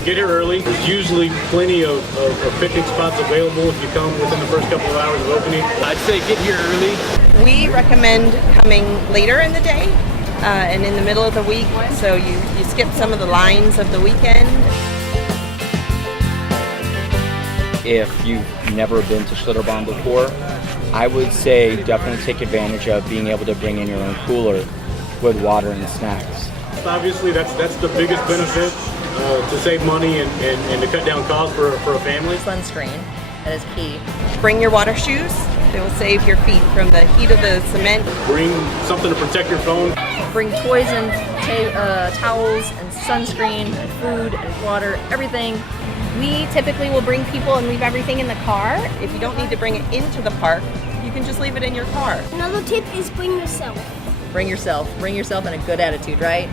get here early. There's usually plenty of picnic spots available if you come within the first couple of hours of opening. I'd say get here early. We recommend coming later in the day and in the middle of the week, so you skip some of the lines of the weekend. If you've never been to Schlitterbahn before, I would say definitely take advantage of being able to bring in your own cooler with water and snacks. Obviously, that's the biggest benefit to save money and to cut down costs for a family. Sunscreen, that is key. Bring your water shoes. They will save your feet from the heat of the cement. Bring something to protect your phone. Bring toys and towels and sunscreen and food and water, everything. We typically will bring people and leave everything in the car. If you don't need to bring it into the park, you can just leave it in your car. Another tip is bring yourself. Bring yourself and a good attitude, right?